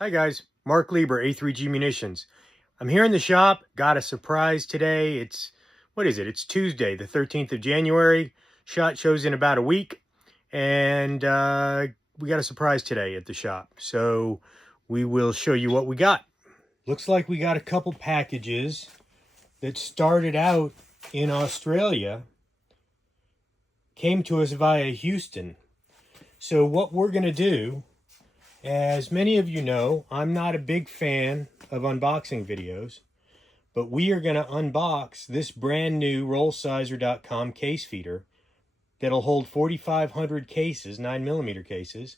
Hi guys, Mark Lieber, A3G Munitions. I'm here in the shop, got a surprise today. What is it? It's Tuesday, the 13th of January. Shot shows in about a week, and we got a surprise today at the shop. So we will show you what we got. Looks like we got a couple packages that started out in Australia, came to us via Houston. So what we're gonna do, as many of you know, I'm not a big fan of unboxing videos, but we are going to unbox this brand new RollSizer.com case feeder that'll hold 4,500 cases, 9mm cases,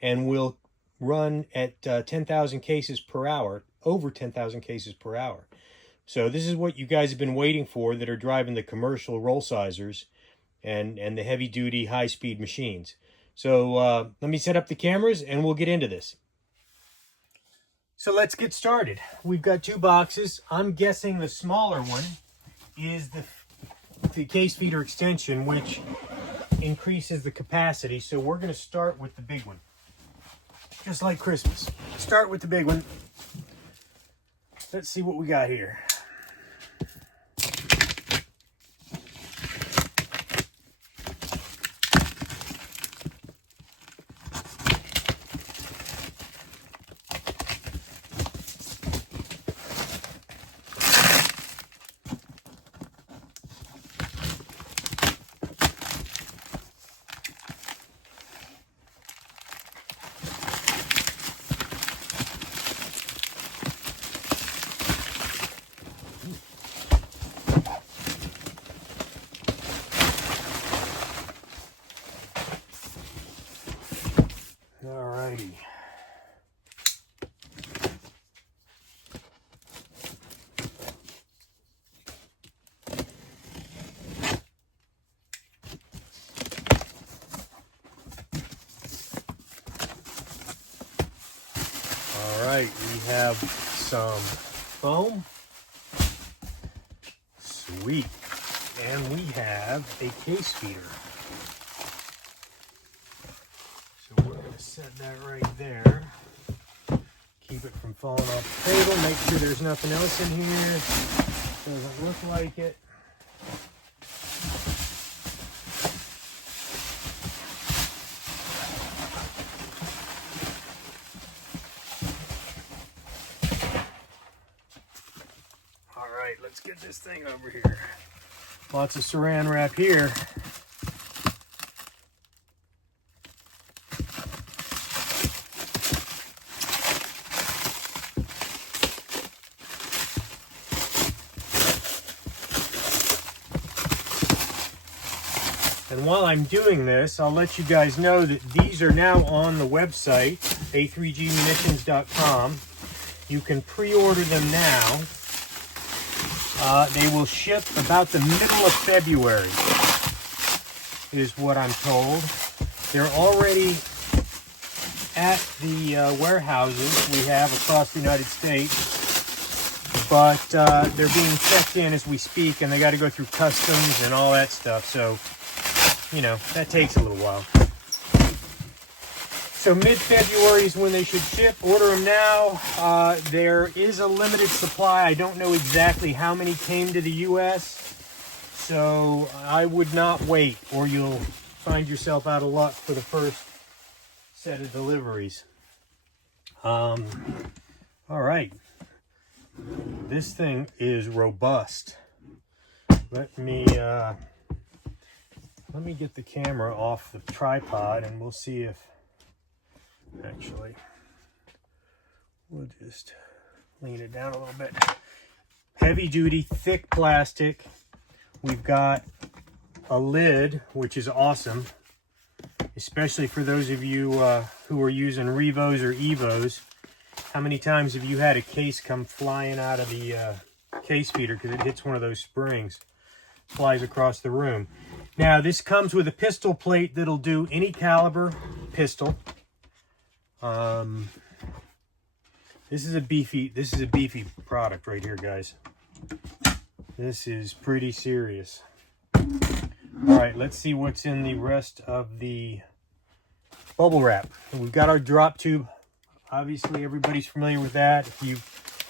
and will run at 10,000 cases per hour, over 10,000 cases per hour. So this is what you guys have been waiting for that are driving the commercial RollSizers and the heavy-duty, high-speed machines. So let me set up the cameras and we'll get into this. So let's get started. We've got two boxes. I'm guessing the smaller one is the case feeder extension, which increases the capacity. So we're going to start with the big one. Just like Christmas. Start with the big one. Let's see what we got here. Alrighty. Alright, we have some foam. Sweet. And we have a case feeder. So we're going to set that right there. Keep it from falling off the table. Make sure there's nothing else in here. Doesn't look like it. All right, let's get this thing over here. Lots of saran wrap here. And while I'm doing this, I'll let you guys know that these are now on the website, a3gmunitions.com. You can pre-order them now. They will ship about the middle of February, is what I'm told. They're already at the warehouses we have across the United States, but they're being checked in as we speak, and they got to go through customs and all that stuff. So, you know, that takes a little while. So mid-February is when they should ship. Order them now. There is a limited supply. I don't know exactly how many came to the U.S., so I would not wait, or you'll find yourself out of luck for the first set of deliveries. All right. This thing is robust. Let me get the camera off the tripod and we'll see if, actually, we'll just lean it down a little bit. Heavy duty, thick plastic. We've got a lid, which is awesome, especially for those of you who are using Revos or Evos. How many times have you had a case come flying out of the case feeder because it hits one of those springs, flies across the room? Now, this comes with a pistol plate that'll do any caliber pistol. This is a beefy product right here, guys. This is pretty serious. All right, let's see what's in the rest of the bubble wrap. We've got our drop tube Obviously, everybody's familiar with that if you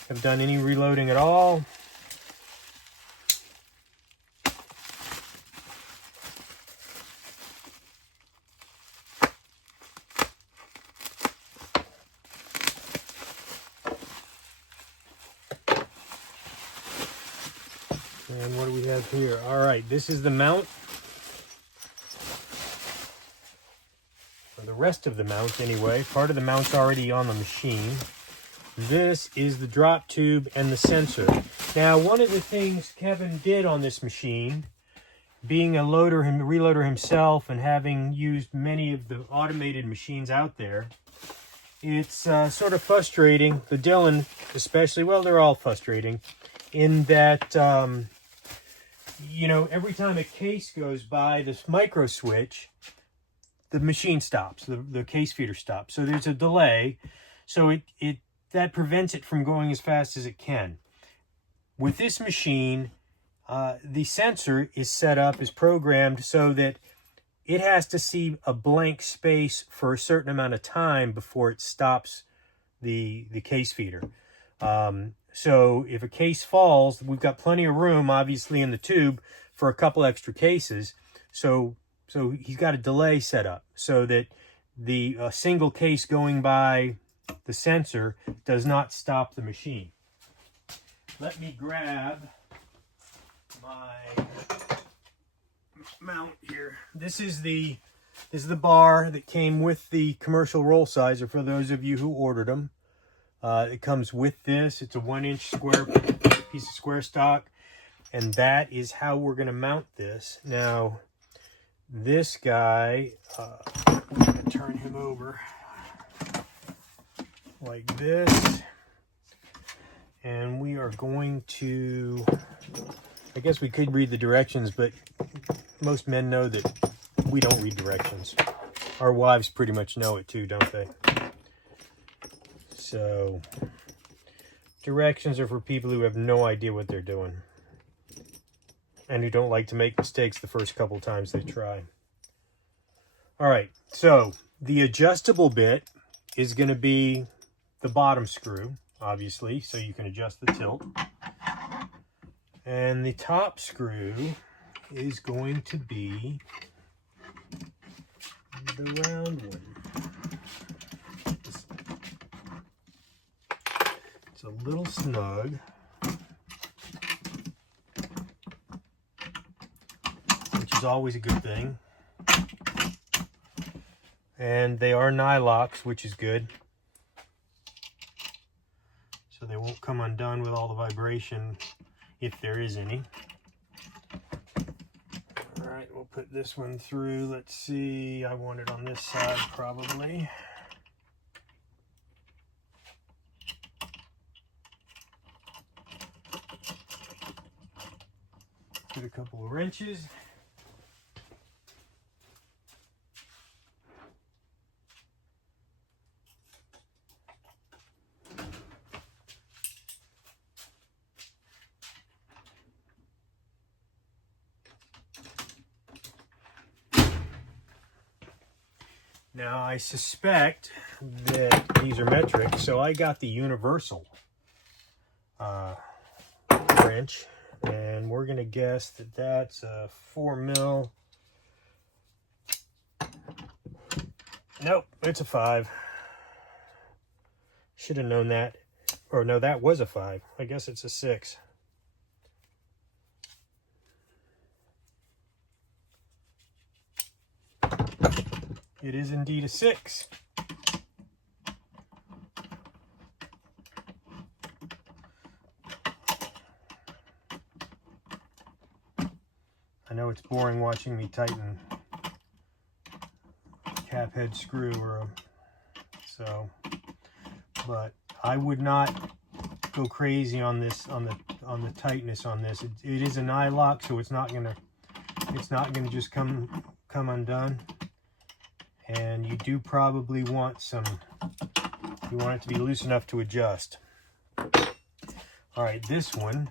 have done any reloading at all. And what do we have here? All right, this is the mount. Or the rest of the mount anyway. Part of the mount's already on the machine. This is the drop tube and the sensor. Now, one of the things Kevin did on this machine, being a reloader himself and having used many of the automated machines out there, it's sort of frustrating. The Dylan especially, well, they're all frustrating in that, you know, every time a case goes by this micro switch, the machine stops, the case feeder stops. So there's a delay. So that prevents it from going as fast as it can. With this machine, the sensor is set up, is programmed so that it has to see a blank space for a certain amount of time before it stops the case feeder. So if a case falls, we've got plenty of room, obviously, in the tube for a couple extra cases. So he's got a delay set up so that the single case going by the sensor does not stop the machine. Let me grab my mount here. This is the bar that came with the commercial roll sizer for those of you who ordered them. It comes with this. It's a 1-inch square piece of square stock, and that is how we're going to mount this. Now, this guy, we're going to turn him over like this, and we are going to, I guess we could read the directions, but most men know that we don't read directions. Our wives pretty much know it too, don't they? So, directions are for people who have no idea what they're doing and who don't like to make mistakes the first couple times they try. All right, so the adjustable bit is going to be the bottom screw, obviously, so you can adjust the tilt. And the top screw is going to be the round one. It's a little snug. Which is always a good thing. And they are nylocks, which is good. So they won't come undone with all the vibration, if there is any. All right, we'll put this one through. Let's see, I want it on this side probably. Get a couple of wrenches. Now, I suspect that these are metric, so I got the universal wrench, and we're going to guess that that's a 4 mil. Nope, it's a 5. Should have known that. Or no, that was a 5. I guess it's a 6. It is indeed a 6. I know it's boring watching me tighten cap head screw but I would not go crazy on this on the tightness on this. It is an eye lock, so it's not gonna just come undone. And you do probably want you want it to be loose enough to adjust. All right, this one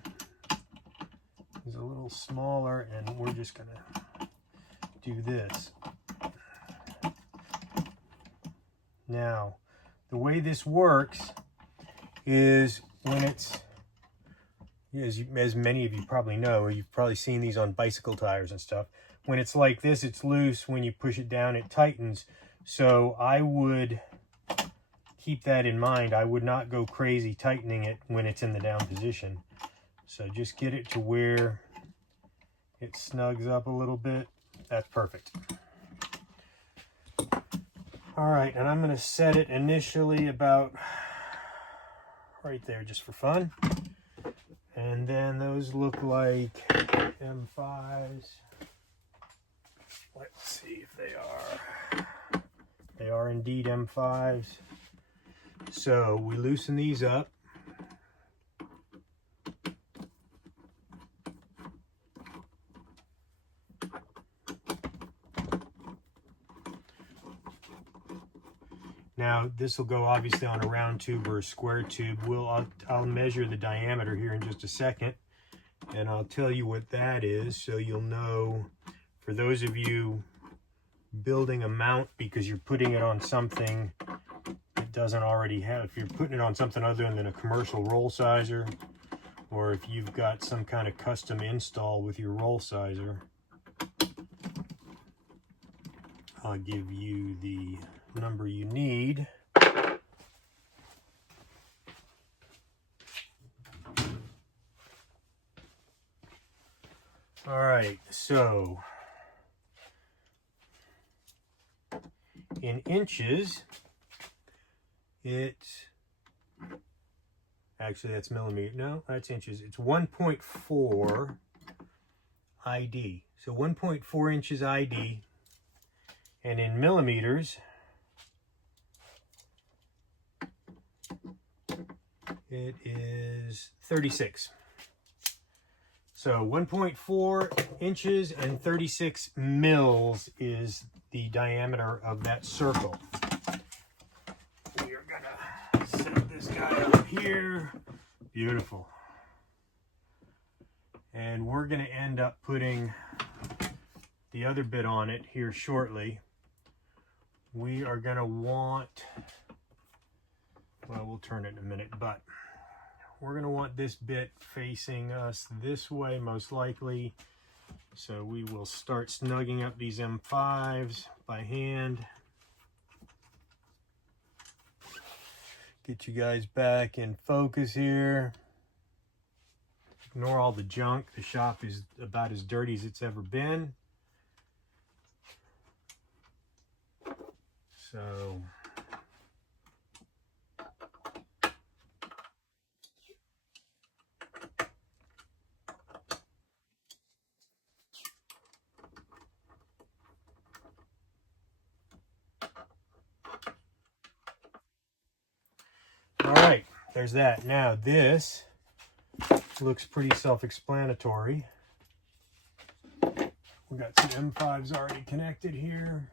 is a little smaller, and we're just gonna do this. Now, the way this works is when it's, as many of you probably know, or you've probably seen these on bicycle tires and stuff, when it's like this, it's loose. When you push it down, it tightens. So I would keep that in mind. I would not go crazy tightening it when it's in the down position. So just get it to where it snugs up a little bit. That's perfect. All right, and I'm going to set it initially about right there just for fun. And then those look like M5s. Let's see if they are. They are indeed M5s. So we loosen these up. Now this will go obviously on a round tube or a square tube. I'll measure the diameter here in just a second, and I'll tell you what that is so you'll know. For those of you building a mount because you're putting it on something it doesn't already have, if you're putting it on something other than a commercial roll sizer, or if you've got some kind of custom install with your roll sizer, I'll give you the number you need. All right, so in inches, it's actually, that's millimeter. No, that's inches. It's 1.4 ID. So 1.4 inches ID. And in millimeters, it is 36. So 1.4 inches and 36 mils is the diameter of that circle. We are gonna set this guy up here. Beautiful. And we're gonna end up putting the other bit on it here shortly. We are gonna want, well, we'll turn it in a minute, but we're gonna want this bit facing us this way most likely. So we will start snugging up these M5s by hand. Get you guys back in focus here. Ignore all the junk. The shop is about as dirty as it's ever been. So all right, there's that. Now this looks pretty self-explanatory. We got some M5s already connected here.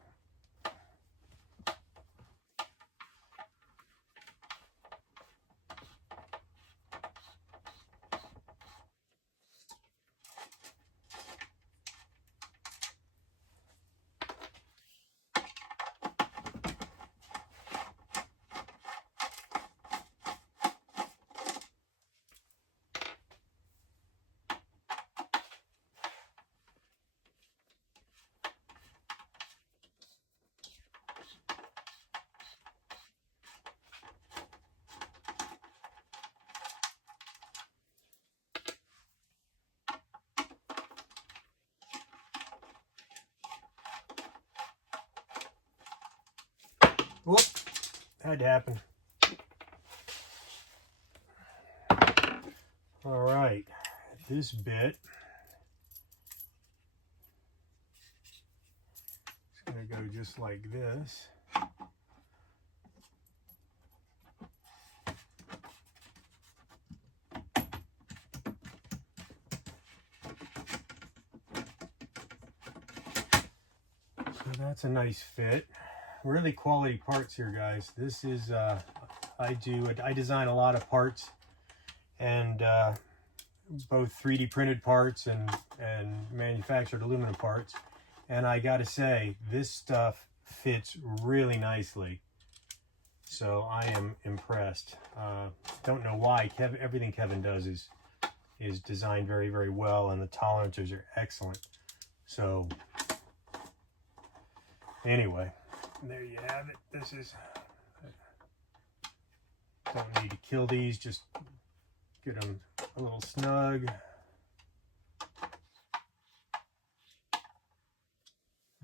Whoop, had to happen. All right, this bit is going to go just like this. So that's a nice fit. Really quality parts here, guys. This is I design a lot of parts, and both 3D printed parts and manufactured aluminum parts, and I gotta say this stuff fits really nicely. So I am impressed. Don't know why. Everything Kevin does is designed very, very well, and the tolerances are excellent. So anyway, there you have it. This is, don't need to kill these, just get them a little snug.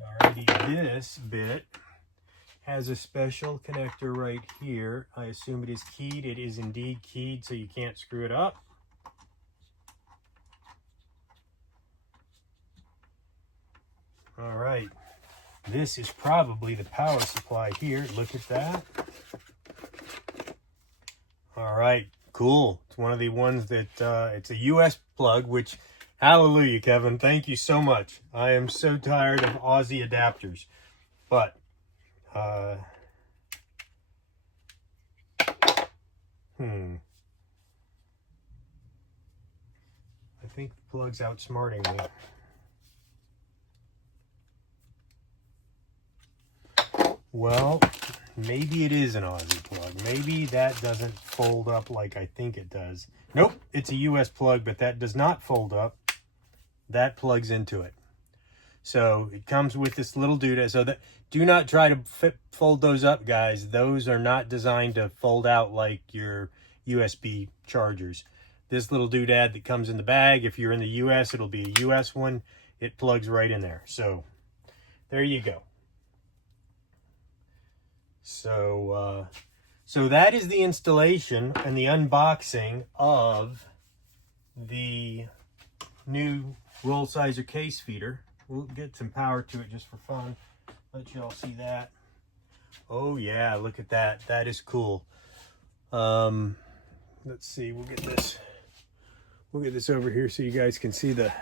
Alrighty, this bit has a special connector right here. I assume it is keyed. It is indeed keyed, so you can't screw it up. All right, this is probably the power supply here. Look at that. All right, cool. It's one of the ones that it's a US plug, which, hallelujah, Kevin. Thank you so much. I am so tired of Aussie adapters. But, I think the plug's outsmarting me. Well, maybe it is an Aussie plug. Maybe that doesn't fold up like I think it does. Nope, it's a US plug, but that does not fold up. That plugs into it. So it comes with this little doodad. So that, do not try to fold those up, guys. Those are not designed to fold out like your USB chargers. This little doodad that comes in the bag, if you're in the US, it'll be a US one. It plugs right in there. So there you go. So, so that is the installation and the unboxing of the new roll sizer case feeder. We'll get some power to it just for fun. Let you all see that. Oh yeah, look at that. That is cool. Let's see. We'll get this over here so you guys can see the.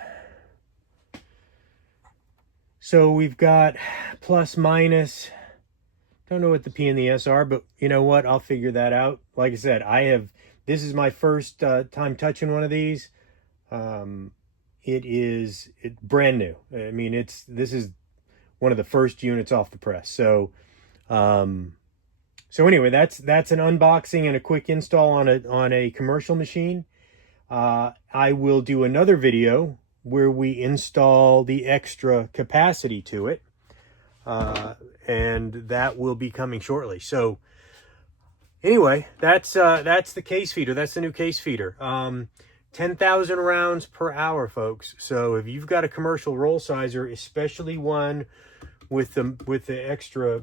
So we've got plus minus. Don't know what the P and the S are, but you know what? I'll figure that out. Like I said, this is my first time touching one of these. It's brand new. I mean, this is one of the first units off the press. So, so anyway, that's an unboxing and a quick install on a commercial machine. I will do another video where we install the extra capacity to it. And that will be coming shortly. So anyway, that's the case feeder. That's the new case feeder. 10,000 rounds per hour, folks. So if you've got a commercial roll sizer, especially one with the extra,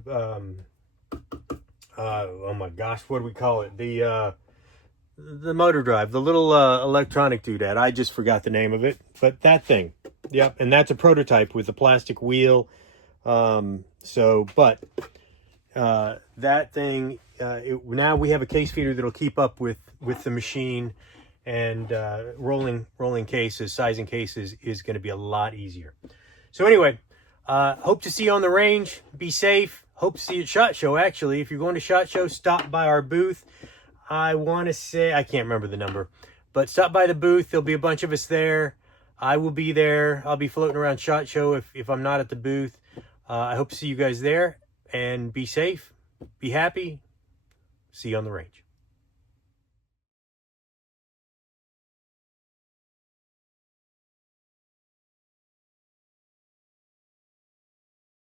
oh my gosh, what do we call it? The motor drive, the little electronic doodad. I just forgot the name of it, but that thing. Yep, and that's a prototype with a plastic wheel. That thing, now we have a case feeder that'll keep up with the machine, and rolling cases, sizing cases is going to be a lot easier. So anyway, hope to see you on the range. Be safe. Hope to see you at SHOT Show. Actually, if you're going to SHOT Show, stop by our booth. I want to say, I can't remember the number, but stop by the booth. There'll be a bunch of us there. I will be there. I'll be floating around SHOT Show if I'm not at the booth. I hope to see you guys there, and be safe, be happy. See you on the range.